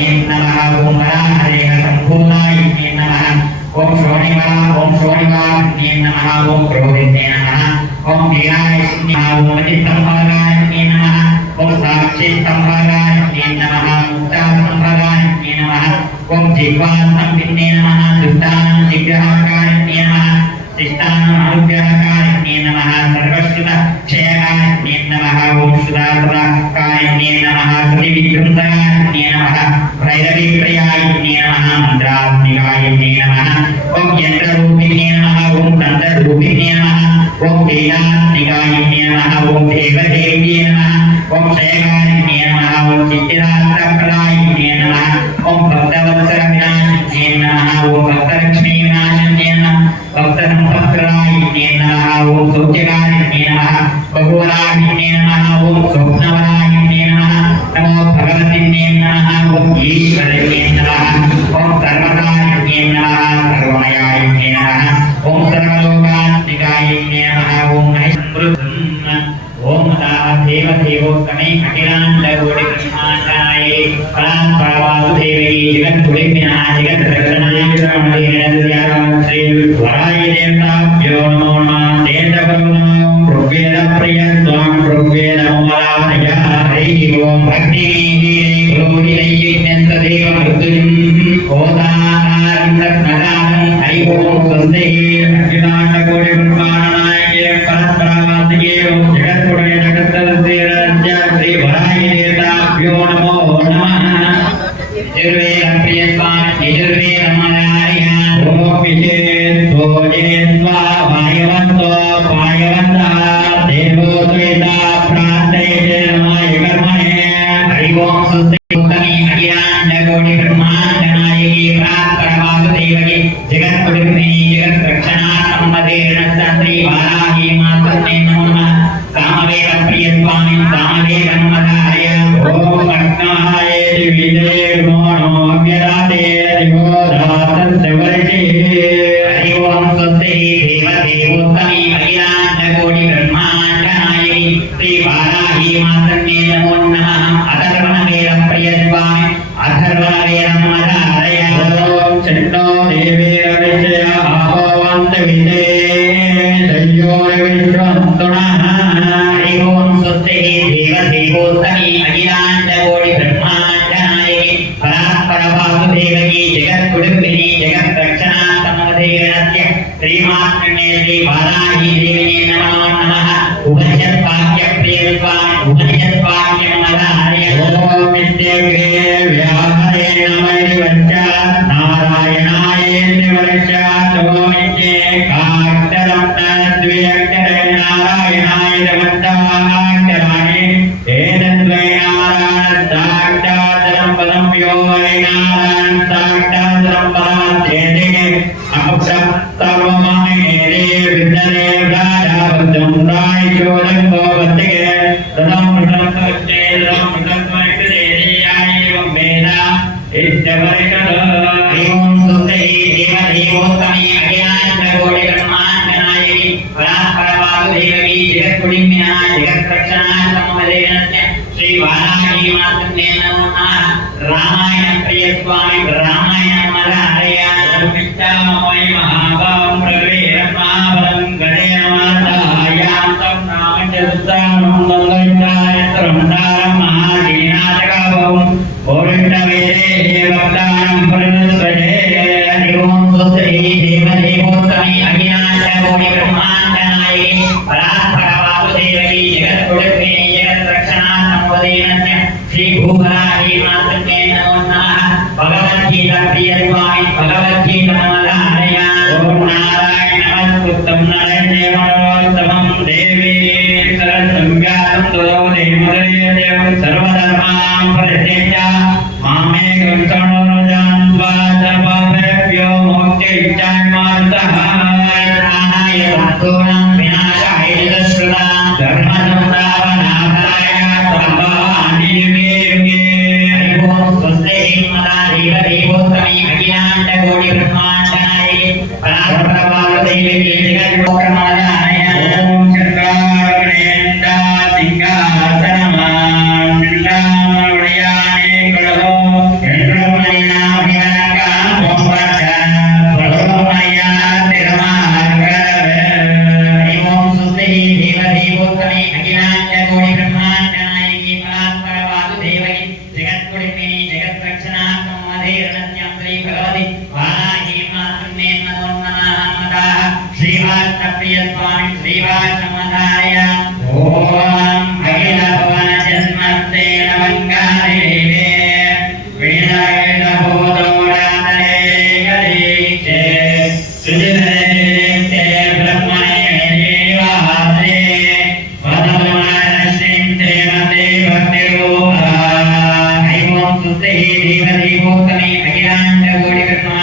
नमः ओम हरे संपूर्णाय नमः ओम श्रोणिवाय नमः ओम प्रोहिते नमः ओम वीराय नमः ओम मतिसंभाराय नमः ओम साक्षी संभाराय नमः मुक्ता संभाराय नमः ओम जिह्वा संपिन्ने नमः दुष्टानां निग्रहकाय नमः शिष्टानां अनुग्रहकाय नमः सर्वश्रुत क्षयकाय नमः ओम सुधासुराकाय नमः श्रीविक्रमकाय नमः भैरवीप्रियाय नमः मंत्रात्मिकाय नमः ओम यंत्ररूपिणे नमः ओम तंत्ररूपिणे नमः ओम वेदात्मिकाय नमः ओम देवदेव्ये नमः ओम क्षयकाय नमः ओम चित्तिरात्रफलाय नमः ओम भक्तवत्सर विनाशिने नमः ओम भक्तलक्ष्मी विनाशिने नमः भक्तसंपत्कराय नमः ओम सौख्यकाय नमः बहुवराय नमः ओम स्वप्नवराय नमः नमो भगवते नमः ओम ईश्वराय नमः ओम सर्वकाय नमः सर्वमयाय नमः ओम सर्वलोकात्मिकाय नमः ओम महेश्वरं ओम देव देवोत्तमे अखिलांडकोटि ब्रह्मांडाय परात्परवासुदेवी जगद्गुरुविना जगद्रक्षणाय रामदेवस्य श्री वराय देवताभ्यो नमो नमः देवताभ्यो नमः ऋग्वेद प्रिय स्वाम ऋग्वेद ओमराय हरि ओम भक्तिः गुरुरिलयज्ञन्तदेव मृत्युं ओदारन्नदानं हरि ओम स्वस्ति अखिलांडकोटि ब्रह्मांडाय परात्परवासुदेवी जगद्गुरुवे जगत्तस्य श्री वराय देवताभ्यो नमो नमः यजुर्वेद प्रिय स्वामी यजुर्वेद नमः ओम विजेत्वो जेत्वा वायवन्तो वायवन्तः देवो द्वैता प्रार्थयते नमः कर्मणे हरि ओम स्वस्ति उत्तमे अखिलांडकोटि ब्रह्मांडनायकी परात्परवासुदेवकी जगद्गुरुविने जगद्रक्षणात्मदेर्णस्य श्री वाराही मातृने नमो नमः सामवेद प्रिय स्वामी सामवेद नमः ओम अग्नाय दिविदे गुणो अव्यराते दिवोदातस्य वर्षे हरि ओम स्वस्ति देव देवोत्तमे अखिलांडकोटि ब्रह्मांडनायकी श्री वाराही मातृने नमो नमः अथर्वणवेद प्रिय स्वामी अथर्वणवेद नमः ओम चण्डो देवेरविषय आभवन्त विदे तयोर्विश्वन्तुनः हरि ओम स्वस्ति देव देवोत्तमे अखिलांडकोटि ब्रह्मांडनायकी परात्परवासुदेवकी जगद्गुरुविने जगद्रक्षणात्मदेर्णस्य श्रीमात्मने श्री वाराही देविने नमो नमः उपनिषद्वाक्य प्रिय स्वामी उपनिषद्वाक्य नमः ओम नित्यग्रे व्याहरे नमः नारायणाय वर्षात् ओम नित्ये काक्तरं तद्व्यक्तरे नारायणाय नमस्ताक्षराणि एतद्वै नारायण साक्षात्तरं पदं यो वै नारायण साक्षात्तरं पदमस्येति अमुक्तं सर्वमहेरे विद्यते प्राजापत्यं प्रायशोदं गोवत्तिके तदं मृतत्वच्चे तदं मृतत्वैकदेयाय एवं वेद इत्यपरिषद हरि ओम स्वस्ति देव देवोत्तमे अखिलांडकोटि ब्रह्मांडनायकी परात्परवासुदेवकी जगद्गुरुविने जगद्रक्षणात्मदेर्णस्य श्री वाराही मातृने नमो नमः रामायण प्रिय स्वामी रामायण नमः विद्यामय महाभावं प्रवेरमावलं गणे मातायां तं नाम चतुर्धामं मंगलचारित्रं तारं महादीनाथकाभवं ओरिष्टवेदे भक्तानां परिणस्वजे हरि ओम स्वस्ति देव देवोत्तमे अखिलांडकोटि ब्रह्मांडनायकी परात्परवासुदेवकी जगद्गुरुविने जगद्रक्षणात्मदेर्णस्य श्री भूवराही मातृने नमो नमः भगवद्गीता प्रिय स्वामी भगवद्गीता नमः ओम नारायण नमस्कृतं नरं चैव नरोत्तमं देवीं सरस्वतीं व्यासं ततो जयमुदीरदेवं सर्वधर्मान् परित्यज्य मामेकं शरणोरजान्त्वा सर्वपापेभ्यो मोक्षयिष्यामि मातः साधूनां विनाशाय दुष्कृतां धर्मसंस्थापनार्थाय सम्भवामि युगे युगे हरि ओम स्वस्ति देव देवोत्तमे अखिलांडकोटि ब्रह्मांडनायकी परात्परवासुदेवकी जगद्गुरुविने ओम चक्राग्रेण्डा सिंहासनमां बिल्लामणयाने कळो स्वामी श्रीवासमधाय ओम अखिल भुवन जन्मस्ते नमंगारे विनायक भूतोडातरे गरीक्षे सुजनते ब्रह्मणे देवासे वदमानश्चिन्ते मते भक्तिरूपा ऐवं सुस्ते देवदेवोत्तमे अखिलाण्डकोटिकृष्ण